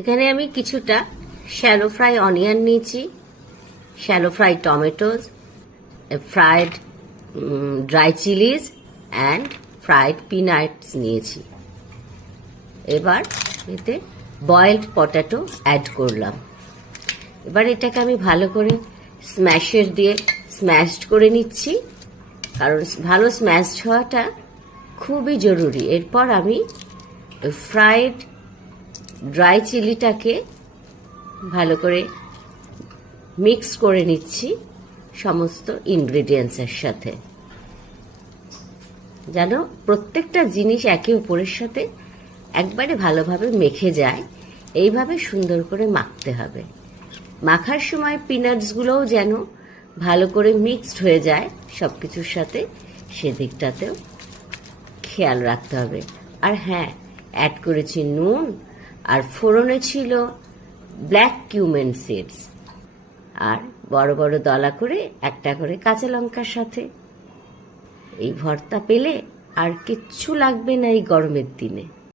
এখানে আমি কিছুটা শ্যালো ফ্রাই অনিয়ন নিয়েছি, shallow fry টমেটোজ, fried dry Chillies and fried peanuts নিয়েছি। এবার এতে বয়েলড পটেটো অ্যাড করলাম। এবার এটাকে আমি ভালো করে স্ম্যাশের দিয়ে স্ম্যাশড করে নিচ্ছি, কারণ ভালো স্ম্যাশড হওয়াটা খুবই জরুরি। এরপর আমি ফ্রাইড ড্রাই চিলিটাকে ভালো করে মিক্স করে নিচ্ছি সমস্ত ইনগ্রেডিয়েন্টসের সাথে, যেন প্রত্যেকটা জিনিস একে অপরের সাথে একবারে ভালোভাবে মেখে যায়। এইভাবে সুন্দর করে মাখতে হবে। মাখার সময় পিনাটসগুলোও যেন ভালো করে মিক্সড হয়ে যায় সব কিছুর সাথে, সেদিকটাতেও খেয়াল রাখতে হবে। আর হ্যাঁ, অ্যাড করেছি নুন, আর ফোড়নে ছিল ব্ল্যাক কিউমেন সিডস, আর বড় বড় দলা করে একটা করে কাঁচা লঙ্কার সাথে। এই ভর্তা পেলে আর কিচ্ছু লাগবে না এই গরমের দিনে।